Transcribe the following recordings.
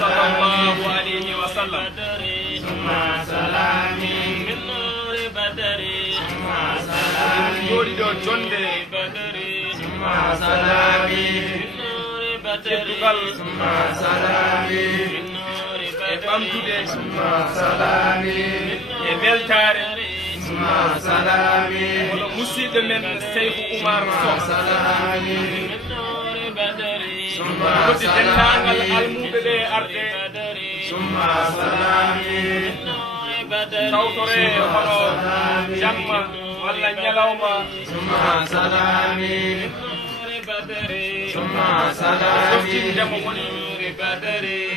صلى الله عليه وسلم ثم سلامي من نور بدري ثم سلامي يريد جندي بدري ثم سلامي من نور بدري ثم سلامي من نور بدري ثم سلامي بلتاري ثم سلامي مسجد من سيف عمر سلامي من نور بدري ثم سلامي المبدئ أرضي ثم سلامي توتري خلو جمع ولا نلوما ثم سلامي ثم سلامي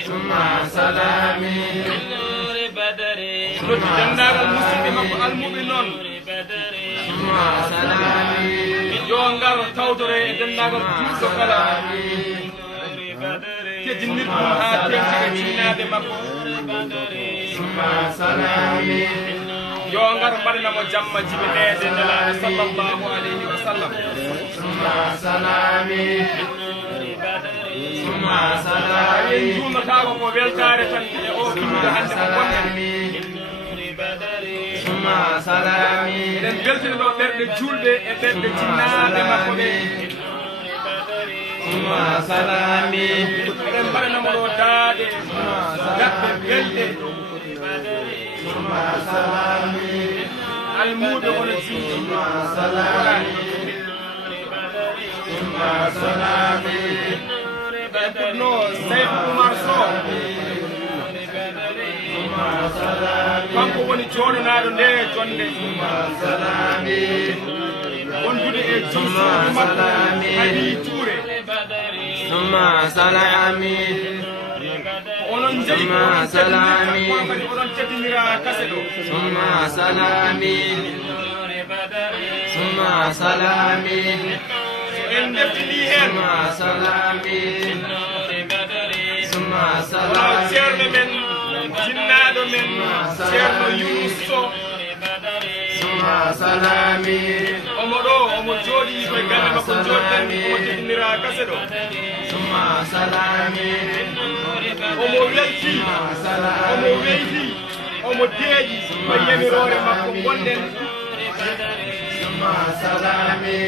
ثم سلامي جندار المسلم المؤمنون ثم سلامي يونغار توتري جندار المسلم كجنب هاتين ثم سلامي يونغار مرنا مجمع جبنة صلى الله عليه وسلم ثم سلامي ثم سلامي يوم تاغو وبيلتارة أو كيمدا هندي ثم سلامي إذن بيلتنا لو ترد جولبة ترد جنة مكوبة ثم سلامي إذن برنا مروداد دك بيلتة ثم سلامي المود ونسي ثم سلامي ثم سلامي no سيف عمر سو ثم سلامي kanko woni joɗonaɗo nde jonde ثم سلامي wondude e jomsuudu makko hadi Touré ثم سلامي onon jeyi ثم سلامي onon teddinira kase ɗo ثم سلامي ثم سلامي en deftini hen ثم سلامي ثم سلامي ceerno men jinnaɗo men ceerno Youssou ثم سلامي omo ɗo omo jooɗi koye galle makko jooɗɗen omo teddinira kase ɗo ثم سلامي omo welti omo weyli omo deeƴi ko yamirore makko gonɗen ثم سلامي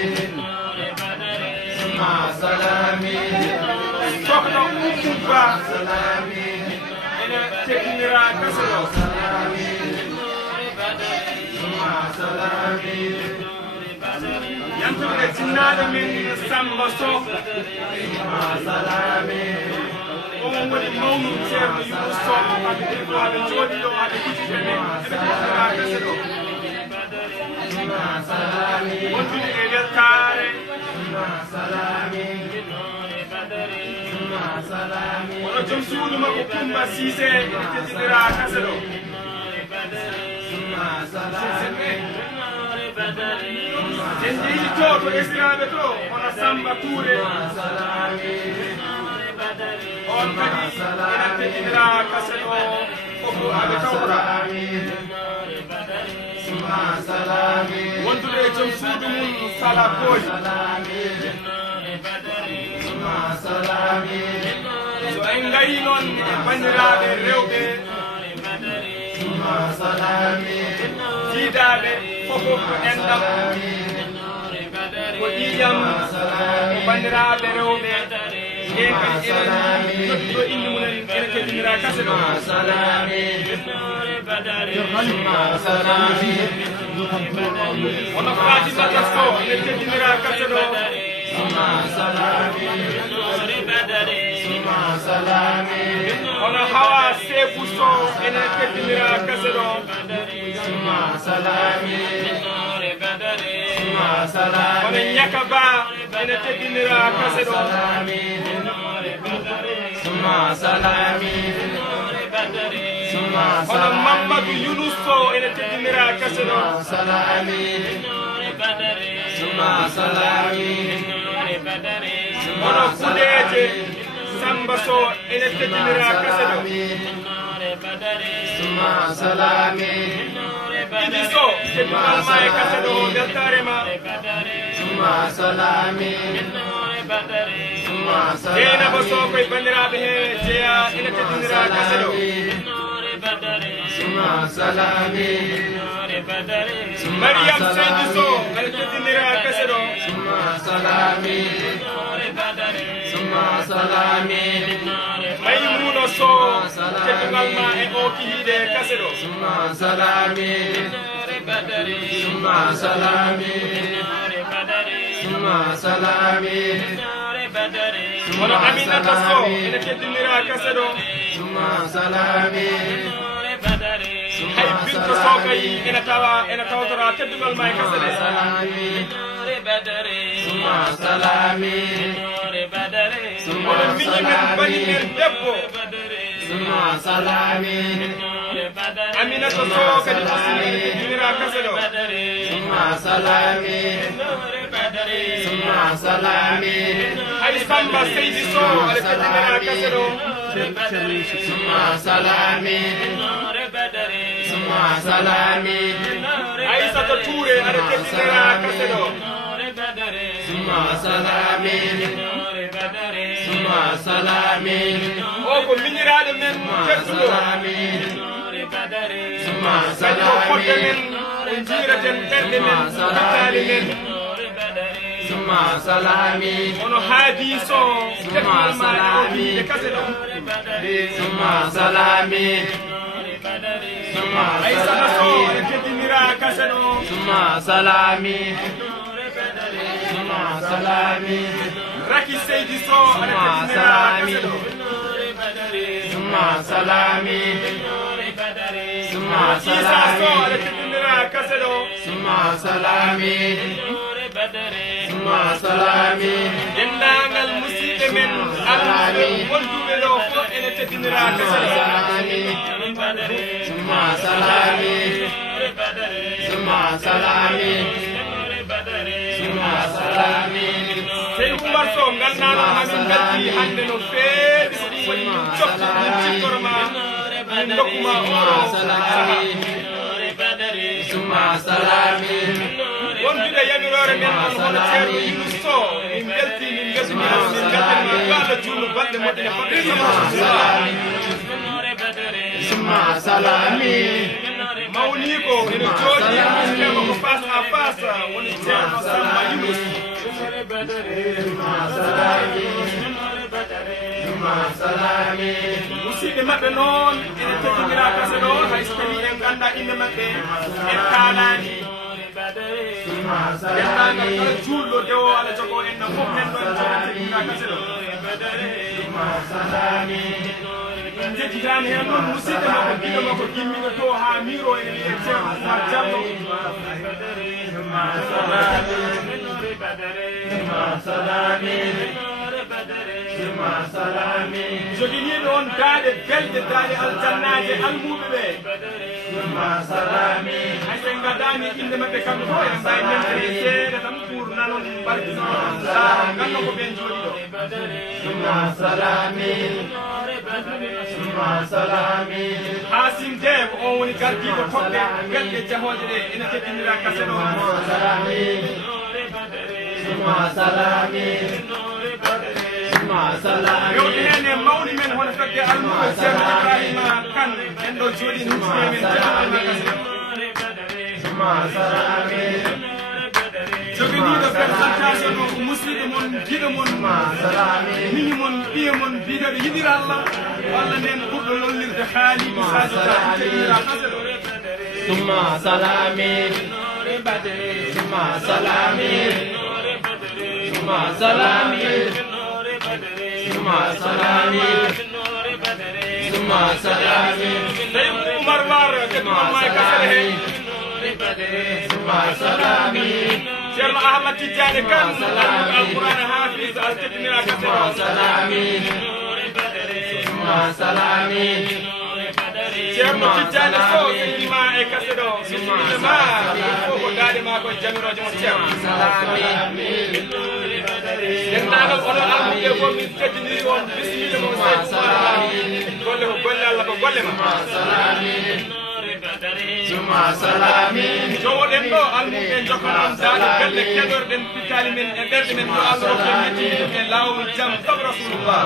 ثم سلامي sokhna Ba سلامي ene teddinira kase ɗo سلامي ثم سلامي yantude jinnaɗo men Samba Sow ثم سلامي omo woni mawnu ceerno Youssou aɓe jooɗi ɗo aɓe kucciɓe men eɓe teddinira kase ɗo ثم سلامي wondude e weltare ثم سلامي ثم سلامي oɗo joom suudu makko Kumba Cissé ene teddinira kase ɗo ثم سلامي en jeeyi to esiraɓe to hono Samba Touré on kadi ene teddinira kase ɗo koko aɓe tawra ثم سلامي wondude e joom suudu mum Sala Boy ثم سلامي so en gari noon e bandiraɓe rewɓe ثم سلامي jiidaɓe fofo ko endam ko ƴiƴam ko bandiraɓe rewɓe ƴen kadi enen jottiɗo inde mumen ene teddinira kase ɗo سلامي ثم سلامي ono Fatima Tasko ene teddinira kase ɗo ثم سلامي ثم سلامي ono Hawa Sefu Sow ene teddinira kase ɗo ثم سلامي ثم سلامي ono Ñaka Ba ene teddinira kase ɗo ثم سلامي ثم ono Mamadou Younous Sow ene teddinira kase ɗo سلامي ثم سلامي ono Kudeje Samba Sow ene teddinira kase ɗo ثم سلامي Idi Sow teddinal ma e kase ɗo weltare ma ثم سلامي ثم Jena baso koy bandira be jeya ina tedinira kaselo salami Maryam Seydi So ala tedinira kaselo salami salami Maymuno So tedingal ma e o kihide kaselo salami salami salami Wala Aminata So ina tedinira kaselo salami hay bintu So kay ina tawtora tedingal ma e kaselo salami wala minni men bani men debbo salami Aminata So kadi tedinira kaselo salami salami ay Samba Seydi So ala tedinira kaselo salami salami ay Sata Touré ala tedinira kaselo salami salami o ko minirade men teddugo salami kodde men jiraten terde men taali men salami ono haadi So salami de kaselo salami ay Sata So ala tedinira kaselo salami salami Raki Seydi So ala tedinira kaselo salami Isa So ala tedinira kaselo salami salami dendangal musibe men albe wonduɓe ɗo fof ene tedinira kaselo salami salami salami sey Oumar So gandano hamin galti hande no feewi so ɗum woni ɗum cofti ɗum cikkorma ɗum dokkuma oro salami wondude yamirore men on hono ceerno Yunus So min belti min besnima min beltanima gaala juulno balɗe moƴƴe fodde salami mawni ko ene jooɗi miskema ko face à face woni ceerno Samba Yunus musidɓe maɓɓe noon ene tedinira kaselo hay so tawi en ganda inde maɓɓe en kalani dendagal kala juulɗo dewo ala jogo en no fof en ɗon joɗa tedinira kaselo jettitani hen noon musidɗo makko giɗo makko gimmino to ha miro ene wiye ceerno Oumar Diallo joginiɗo on daaɗe belɗe daaɗe aljannaje almuɓe ɓe hay ɓe gaddani inde maɓɓe kamɓe fof ene mbawi memtere seeɗa tan pour nanon barki ganno ko ɓen jooɗi ɗo Hasim Debo on woni gardiɗo toɓɓe belɗe jahoje ɗe ene teddinira kaselo rewde hen e mawni men hono fedde almuɓe ceerno Ibrahima Kane en ɗo jooɗi nutide men teddinirma kaselo joginiɗo présentation o ko musidɗo mon giɗo mon mini mon ɓiye mon biɗoɗo yiɗira Allah walla nden ɓurɗo lollirde haaliɓe sadio taɗi teddinira kaselo salami salami salami salami Oumar War teddinoma e kasele he salami ceerno Ahmad Tidiane Kane alquran hafiz al teddinira kaselo salami ceerno Tidiane So seydima e kaselo bisimillama fof ko daade ma ko jamiroje mon ceerno dendagal onon almuɓe fof min teddiniri on bisimilla mo Seydou golle ko golle Allah ko golle ma jowoɗen ɗo almuɓe jokkanon daaɗe belle keɗorɗen pittali men e ɓerɗe men yo Allah rokku en yettiɗen e lawol jaam saabu rasulullah